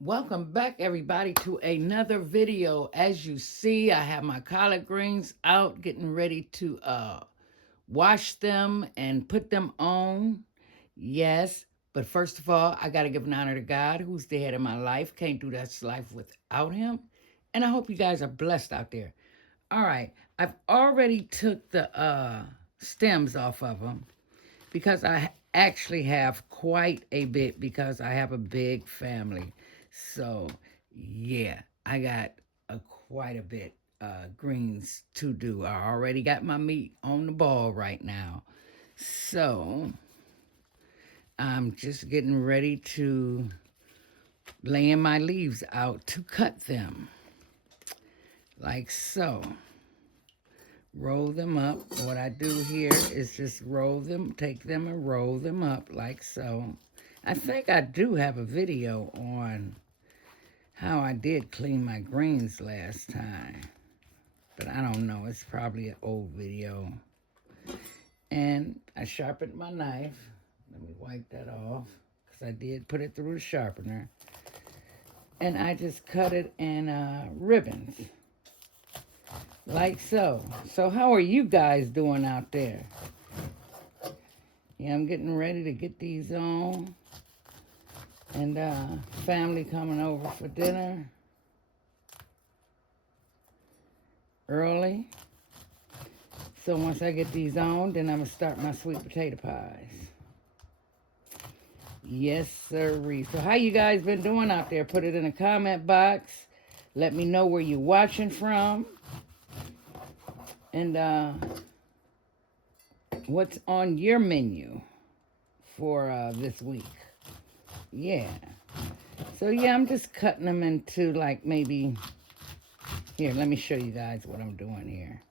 Welcome back, everybody, to another video. As you see, I have my collard greens out, getting ready to wash them and put them on. Yes, but first of all, I got to give an honor to God, who's the head of my life. Can't do this life without Him. And I hope you guys are blessed out there. All right, I've already took the stems off of them because I actually have quite a bit because I have a big family. So, yeah, I got quite a bit greens to do. I already got my meat on the ball right now. So, I'm just getting ready to laying my leaves out to cut them like so. Roll them up. What I do here is just roll them, take them and roll them up like so. I think I do have a video on how I did clean my greens last time, but I don't know. It's probably an old video. And I sharpened my knife. Let me wipe that off because I did put it through the sharpener. And I just cut it in ribbons. Like so. So how are you guys doing out there? Yeah, I'm getting ready to get these on. And family coming over for dinner early. So once I get these on, then I'm going to start my sweet potato pies. Yes, sirree. So how you guys been doing out there? Put it in the comment box. Let me know where you're watching from. And what's on your menu for this week? Yeah. So, yeah, I'm just cutting them into, like, maybe... Here, let me show you guys what I'm doing here.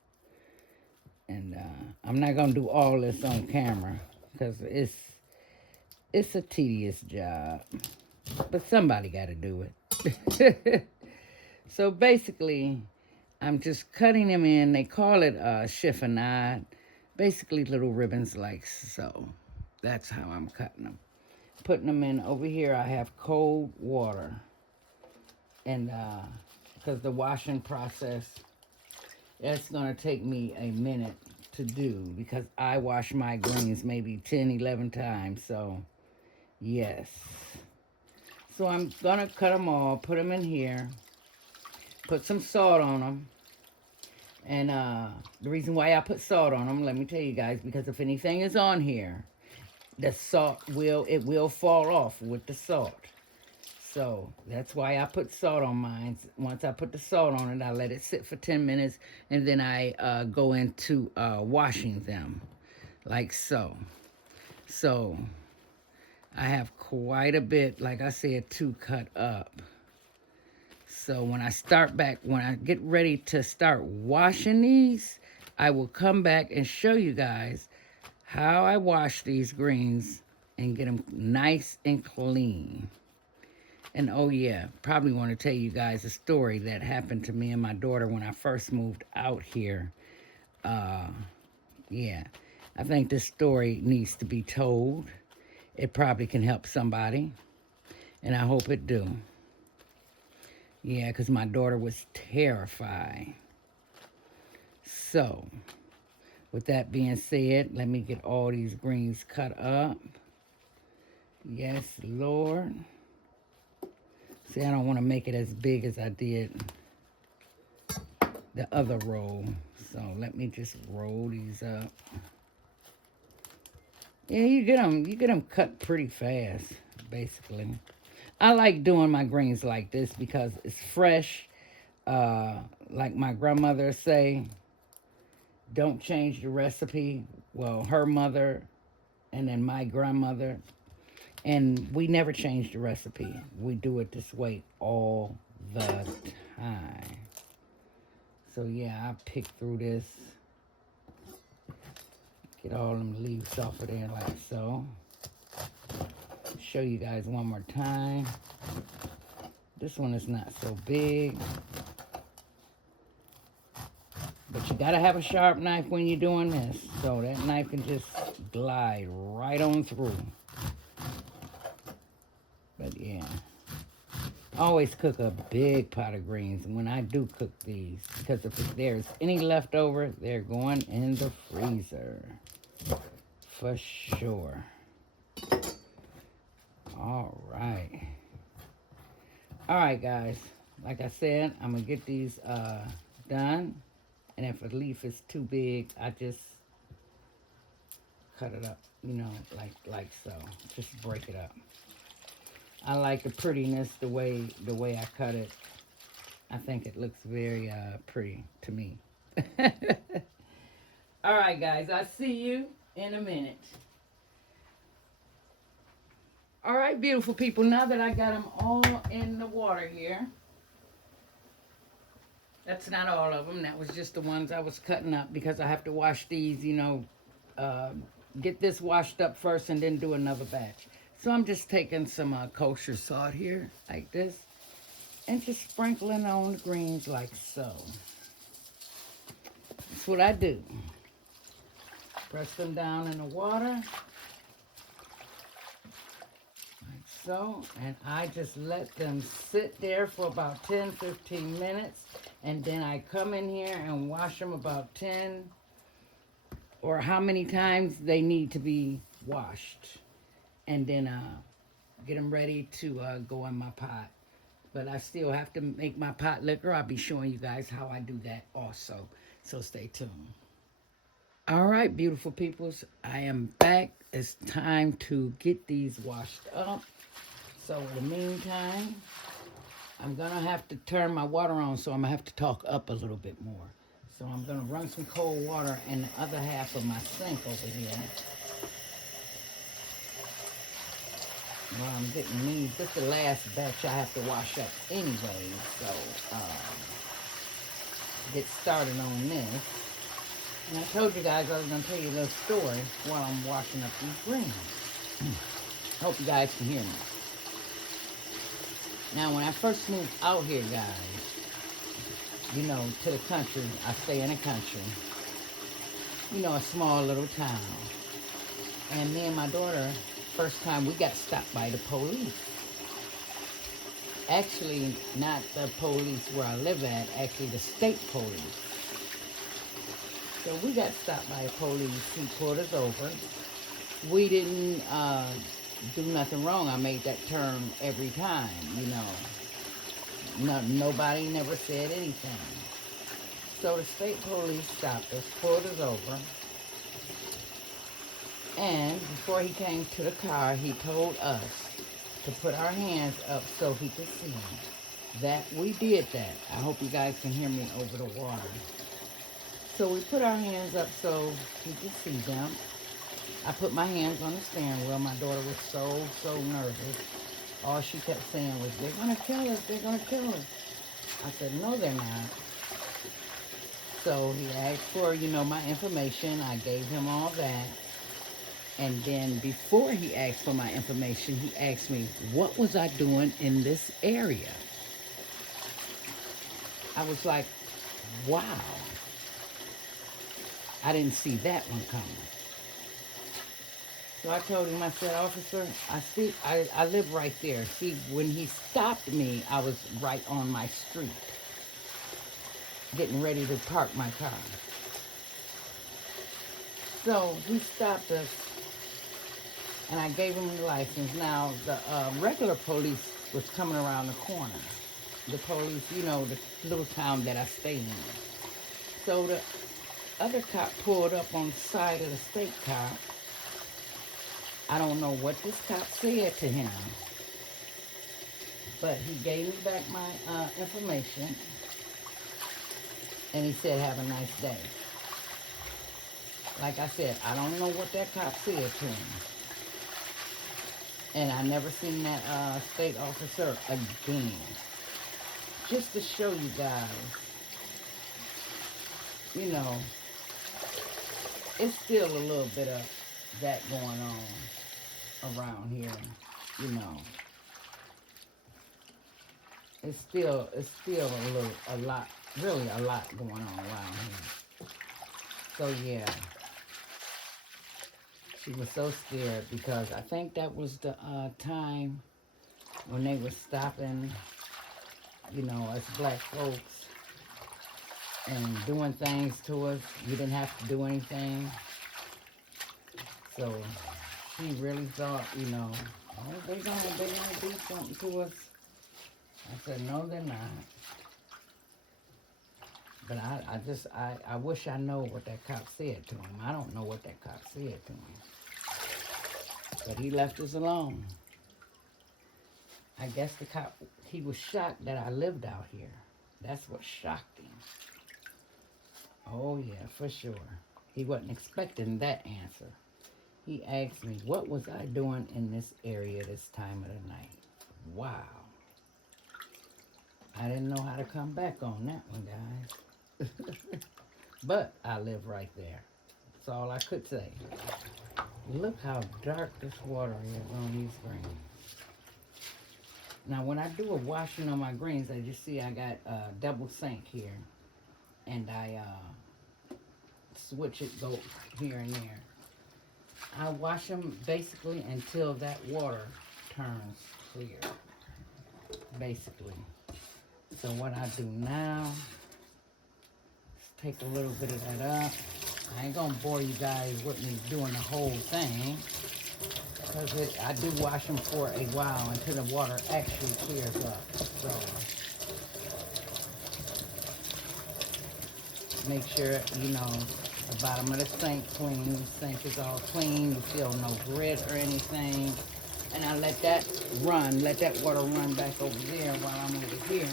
And I'm not going to do all this on camera because it's a tedious job. But somebody got to do it. So, basically... I'm just cutting them in. They call it chiffonade. Basically little ribbons like so. That's how I'm cutting them. Putting them in over here. I have cold water. And because the washing process, that's going to take me a minute to do because I wash my greens maybe 10, 11 times. So, yes. So I'm going to cut them all, put them in here. Put some salt on them. And the reason why I put salt on them, let me tell you guys, because if anything is on here, the salt will fall off with the salt. So that's why I put salt on mine. Once I put the salt on it, I let it sit for 10 minutes, and then I go into washing them, like so. So I have quite a bit, like I said, to cut up. So when I get ready to start washing these, I will come back and show you guys how I wash these greens and get them nice and clean. And oh yeah, probably want to tell you guys a story that happened to me and my daughter when I first moved out here. Yeah, I think this story needs to be told. It probably can help somebody, and I hope it do. Yeah, because my daughter was terrified. So, with that being said, let me get all these greens cut up. Yes, Lord. See, I don't want to make it as big as I did the other roll. So, let me just roll these up. Yeah, you get them cut pretty fast, basically. I like doing my greens like this because it's fresh. Like my grandmother say, don't change the recipe. Well, her mother and then my grandmother. And we never change the recipe. We do it this way all the time. So yeah, I pick through this. Get all them leaves off of there like so. Show you guys one more time. This one is not so big. But you gotta have a sharp knife when you're doing this. So that knife can just glide right on through. But yeah. I always cook a big pot of greens when I do cook these, because if there's any left over, they're going in the freezer for sure. All right, guys. Like I said, I'm gonna get these done, and if a leaf is too big, I just cut it up, you know, like so. Just break it up. I like the prettiness, the way I cut it. I think it looks very pretty to me. All right, guys. I'll see you in a minute. All right, beautiful people. Now that I got them all in the water here. That's not all of them. That was just the ones I was cutting up because I have to wash these, you know, get this washed up first and then do another batch. So I'm just taking some kosher salt here, like this, and just sprinkling on the greens like so. That's what I do. Press them down in the water. So, and I just let them sit there for about 10-15 minutes, and then I come in here and wash them about 10 or how many times they need to be washed, and then get them ready to go in my pot. But I still have to make my pot liquor. I'll be showing you guys how I do that also, so stay tuned. All right, beautiful peoples, I am back. It's time to get these washed up. So in the meantime, I'm going to have to turn my water on, so I'm going to have to talk up a little bit more. So I'm going to run some cold water in the other half of my sink over here. Well, I'm getting these. This is the last batch I have to wash up anyway, so get started on this. And I told you guys I was going to tell you a little story while I'm washing up these greens. Hope you guys can hear me. Now, when I first moved out here, guys, you know, to the country, I stay in the country, you know, a small little town. And me and my daughter, first time we got stopped by the police. Actually, not the police where I live at, actually the state police. So we got stopped by the police. He pulled us over. We didn't do nothing wrong. I made that turn every time, you know. Nobody never said anything. So the state police stopped us, pulled us over. And before he came to the car, he told us to put our hands up so he could see that we did that. I hope you guys can hear me over the water. So we put our hands up so he could see them. I put my hands on the steering wheel. My daughter was so nervous. All she kept saying was, they're going to kill us, they're going to kill us. I said, no, they're not. So he asked for, you know, my information. I gave him all that. And then before he asked for my information, he asked me, what was I doing in this area? I was like, wow. I didn't see that one coming. So I told him, I said, officer, I live right there. See, when he stopped me, I was right on my street, getting ready to park my car. So he stopped us, and I gave him the license. Now, the regular police was coming around the corner. The police, you know, the little town that I stay in. So the other cop pulled up on the side of the state cop. I don't know what this cop said to him, but he gave me back my information, and he said, have a nice day. Like I said, I don't know what that cop said to him. And I never seen that state officer again. Just to show you guys, you know, it's still a little bit of that going on around here, you know. It's still a lot going on around here. So yeah, she was so scared because I think that was the time when they were stopping you know, us black folks and doing things to us. You didn't have to do anything. So she really thought, you know, oh, they're gonna do something to us. I said, no, they're not. But I wish I know what that cop said to him. I don't know what that cop said to him. But he left us alone. I guess the cop, he was shocked that I lived out here. That's what shocked him. Oh, yeah, for sure. He wasn't expecting that answer. He asked me, what was I doing in this area this time of the night? Wow. I didn't know how to come back on that one, guys. But I live right there. That's all I could say. Look how dark this water is on these greens. Now, when I do a washing on my greens, as you see, I got a double sink here. And I switch it, go here and there. I wash them basically until that water turns clear. Basically. So what I do now is take a little bit of that up. I ain't gonna bore you guys with me doing the whole thing, because I do wash them for a while until the water actually clears up. So make sure, you know, the bottom of the sink clean. The sink is all clean. You feel no grit or anything. And I let that run, let that water run back over there while I'm over here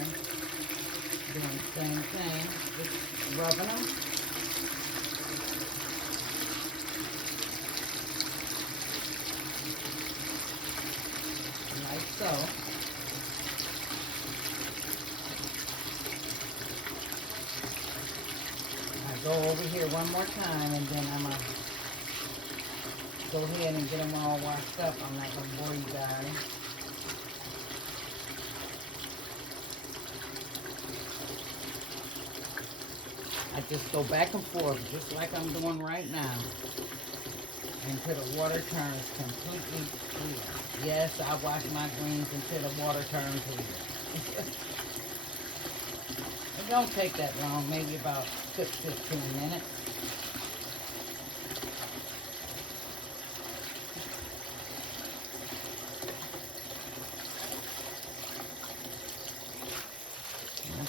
doing the same thing, just rubbing them. Like so. I go over here one more time and then I'm going to go ahead and get them all washed up. I'm not going to bore you guys. I just go back and forth just like I'm doing right now until the water turns completely clear. Yes, I wash my greens until the water turns clear. It don't take that long, maybe about 15 minutes.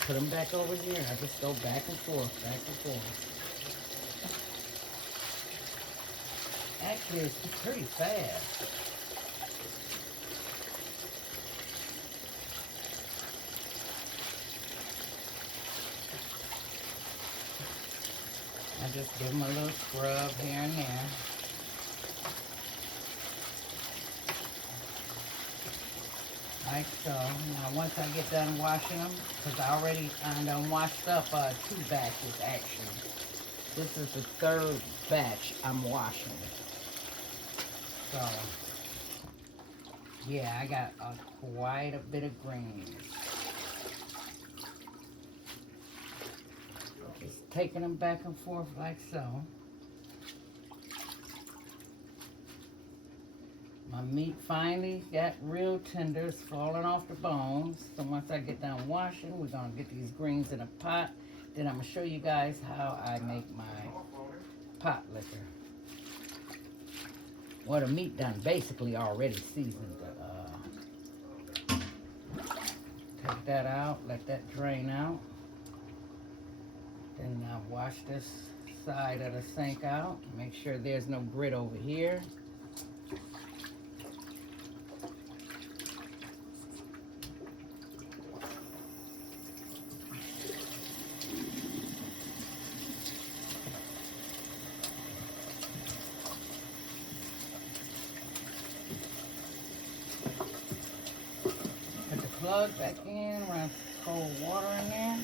Put them back over here. I just go back and forth, back and forth. Actually, it's pretty fast. I just give them a little scrub here and there. Like so. Now once I get done washing them, because I done washed up 2 batches actually. This is the 3rd batch I'm washing. So, yeah, I got quite a bit of greens. Just taking them back and forth like so. My meat finally got real tender. It's falling off the bones. So once I get done washing, we're going to get these greens in a pot. Then I'm going to show you guys how I make my pot liquor. Well, the meat done basically already seasoned. Take that out. Let that drain out. Then I wash this side of the sink out. Make sure there's no grit over here. Plug back in, run cold water in there,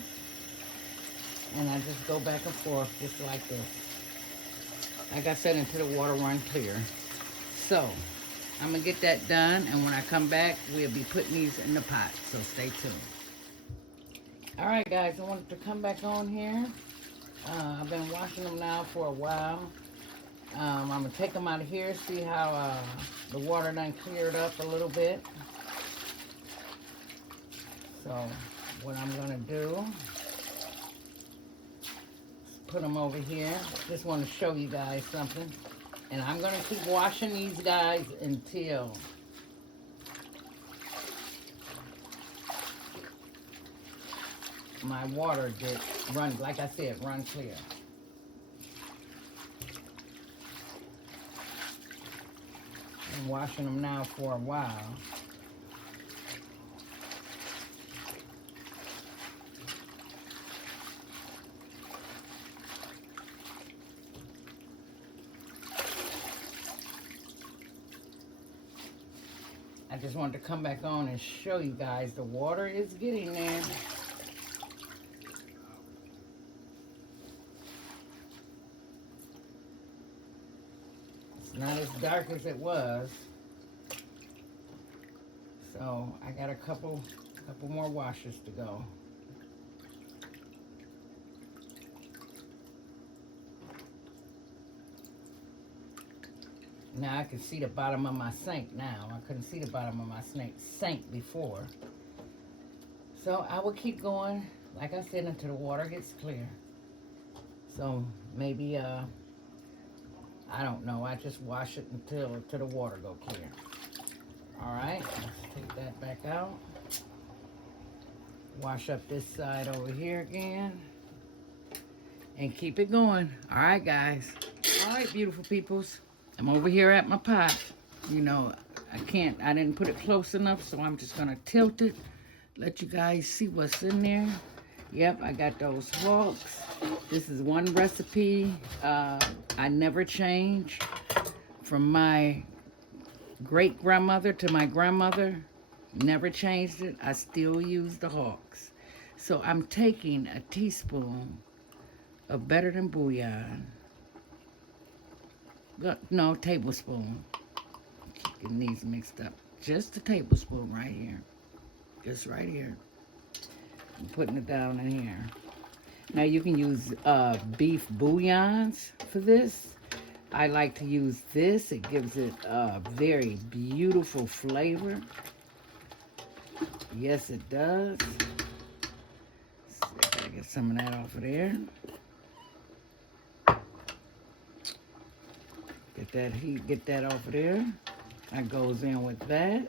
and I just go back and forth just like this. Like I said, until the water runs clear. So, I'm going to get that done, and when I come back, we'll be putting these in the pot, so stay tuned. Alright guys, I wanted to come back on here. I've been washing them now for a while. I'm going to take them out of here, see how the water done cleared up a little bit. So, what I'm gonna do is put them over here. Just want to show you guys something. And I'm gonna keep washing these guys until my water gets run, like I said, run clear. I'm washing them now for a while. I just wanted to come back on and show you guys the water is getting there. It's not as dark as it was. So I got a couple more washes to go. Now I can see the bottom of my sink now. I couldn't see the bottom of my sink before. So I will keep going, like I said, until the water gets clear. So maybe, I don't know. I just wash it until the water go clear. All right, let's take that back out. Wash up this side over here again. And keep it going. All right, guys. All right, beautiful peoples. I'm over here at my pot. You know, I didn't put it close enough, so I'm just gonna tilt it. Let you guys see what's in there. Yep, I got those hawks. This is one recipe I never change. From my great-grandmother to my grandmother, never changed it. I still use the hawks. So I'm taking a teaspoon of Better Than Bouillon. No, tablespoon. Getting these mixed up. Just a tablespoon right here. Just right here. I'm putting it down in here. Now you can use beef bouillons for this. I like to use this. It gives it a very beautiful flavor. Yes, it does. See, I gotta get some of that off of there. Get that heat, get that off of there. That goes in with that.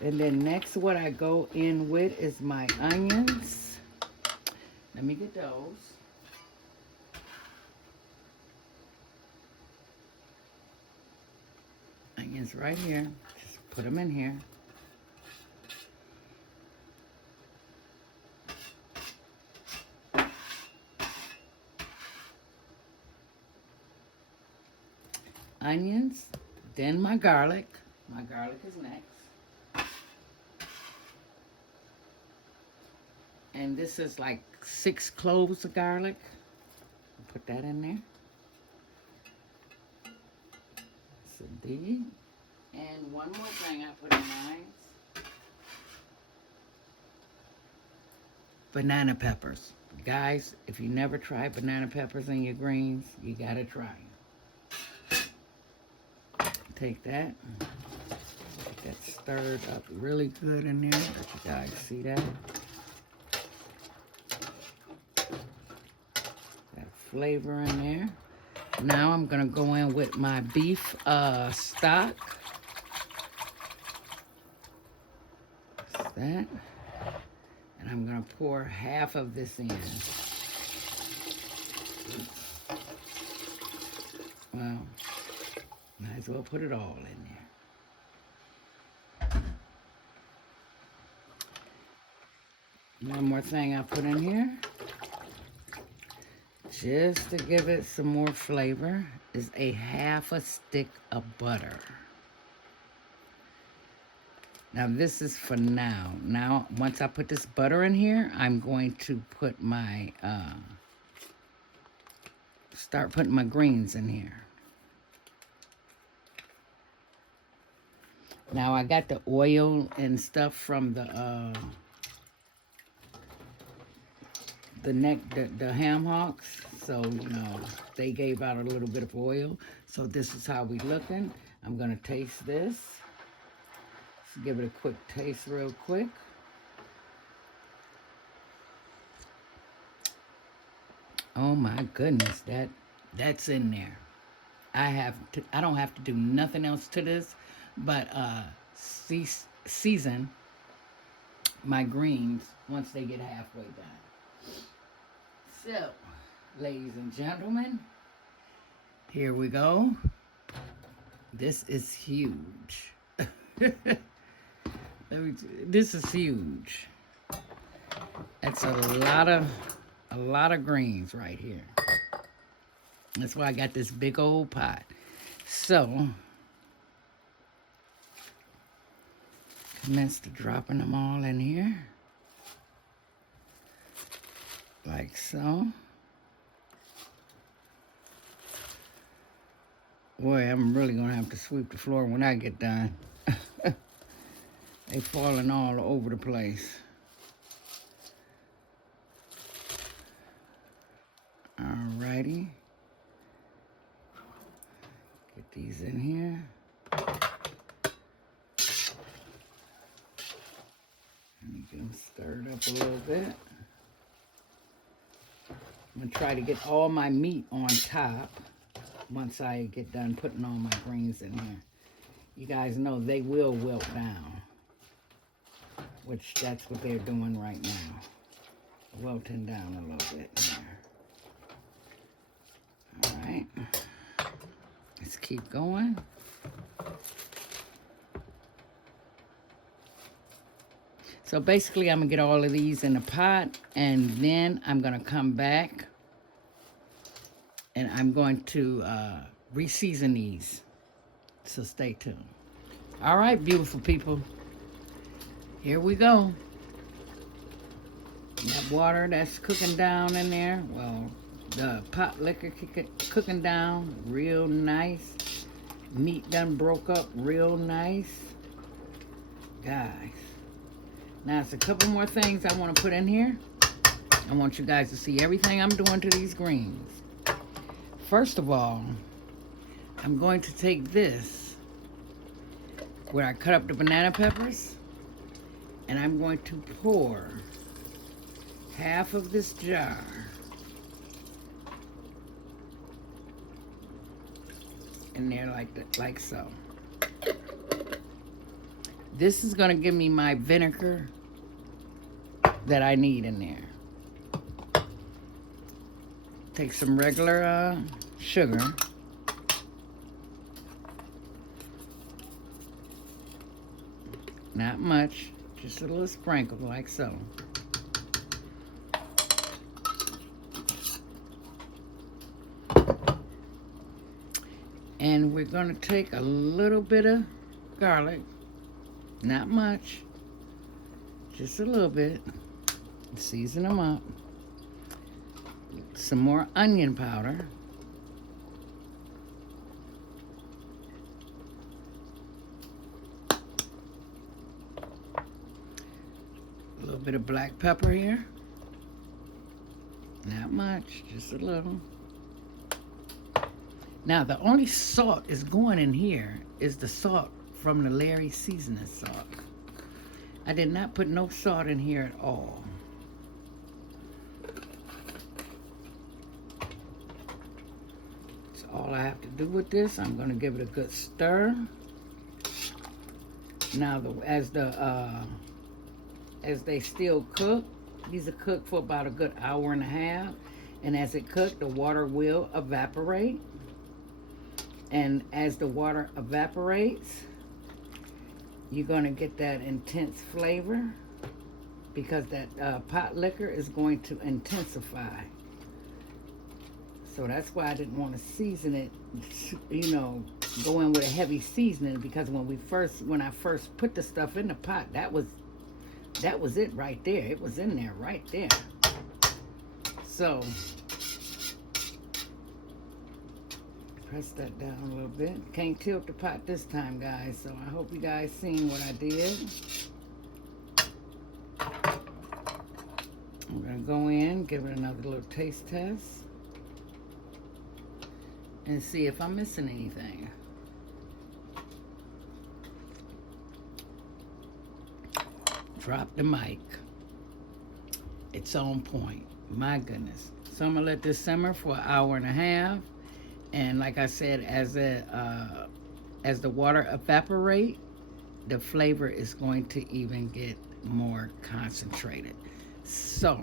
And then next, what I go in with is my onions. Let me get those. Onions right here. Just put them in here. Onions, then my garlic. My garlic is next. And this is like 6 cloves of garlic. Put that in there. So D. And one more thing I put in mine. Banana peppers. Guys, if you never tried banana peppers in your greens, you gotta try them. Take that, get that stirred up really good in there. Let you guys see that. That flavor in there. Now I'm gonna go in with my beef stock. That's that. And I'm gonna pour half of this in. Well, might as well put it all in there. One more thing I put in here, just to give it some more flavor, is a half a stick of butter. Now this is for now. Now, once I put this butter in here, I'm going to put my, start putting my greens in here. Now I got the oil and stuff from the ham hocks, so you know they gave out a little bit of oil. So this is how we looking. I'm gonna taste this. Let's give it a quick taste real quick. Oh my goodness, that's in there. I don't have to do nothing else to this but season my greens once they get halfway done. So, ladies and gentlemen, here we go. This is huge. This is huge. That's a lot of greens right here. That's why I got this big old pot. So, commence to dropping them all in here. Like so. Boy, I'm really going to have to sweep the floor when I get done. They falling all over the place. Alrighty. Get these in here. Let me get them stirred up a little bit. I'm going to try to get all my meat on top once I get done putting all my greens in here. You guys know they will wilt down, which that's what they're doing right now. Wilting down a little bit there. All right. Let's keep going. So basically, I'm going to get all of these in a pot, and then I'm going to come back, and I'm going to re-season these. So stay tuned. All right, beautiful people. Here we go. That water that's cooking down in there, well, the pot liquor cooking down real nice. Meat done broke up real nice. Guys. Now, it's a couple more things I want to put in here. I want you guys to see everything I'm doing to these greens. First of all, I'm going to take this, where I cut up the banana peppers, and I'm going to pour half of this jar in there like so. This is going to give me my vinegar that I need in there. Take some regular sugar. Not much, just a little sprinkle like so. And we're going to take a little bit of garlic, not much, just a little bit, season them up. Some more onion powder. A little bit of black pepper here. Not much, just a little. Now, the only salt is going in here is the salt from the Larry seasoning salt. I did not put no salt in here at all. So all I have to do with this, I'm going to give it a good stir. Now, as they still cook, these are cooked for about a good hour and a half. And as it cooks, the water will evaporate. And as the water evaporates, you're going to get that intense flavor because that pot liquor is going to intensify. So that's why I didn't want to season it, you know, go in with a heavy seasoning, because when I first put the stuff in the pot, that was it right there. It was in there right there. So press that down a little bit. Can't tilt the pot this time, guys, so I hope you guys seen what I did. I'm going to go in, give it another little taste test, and see if I'm missing anything. drop the mic. It's on point. My goodness. So I'm gonna let this simmer for an hour and a half. And like I said, as the water evaporate, the flavor is going to even get more concentrated. So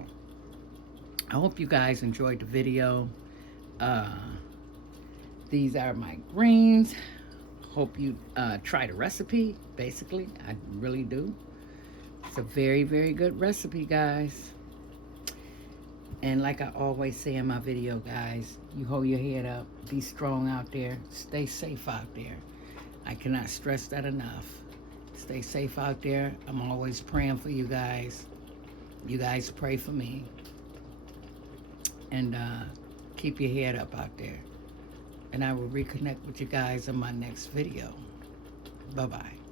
I hope you guys enjoyed the video. These are my greens. Hope you try the recipe. Basically, I really do. It's a very, very good recipe, guys. And like I always say in my video, guys, you hold your head up, be strong out there, stay safe out there. I cannot stress that enough. Stay safe out there. I'm always praying for you guys. You guys pray for me. And keep your head up out there. And I will reconnect with you guys in my next video. Bye-bye.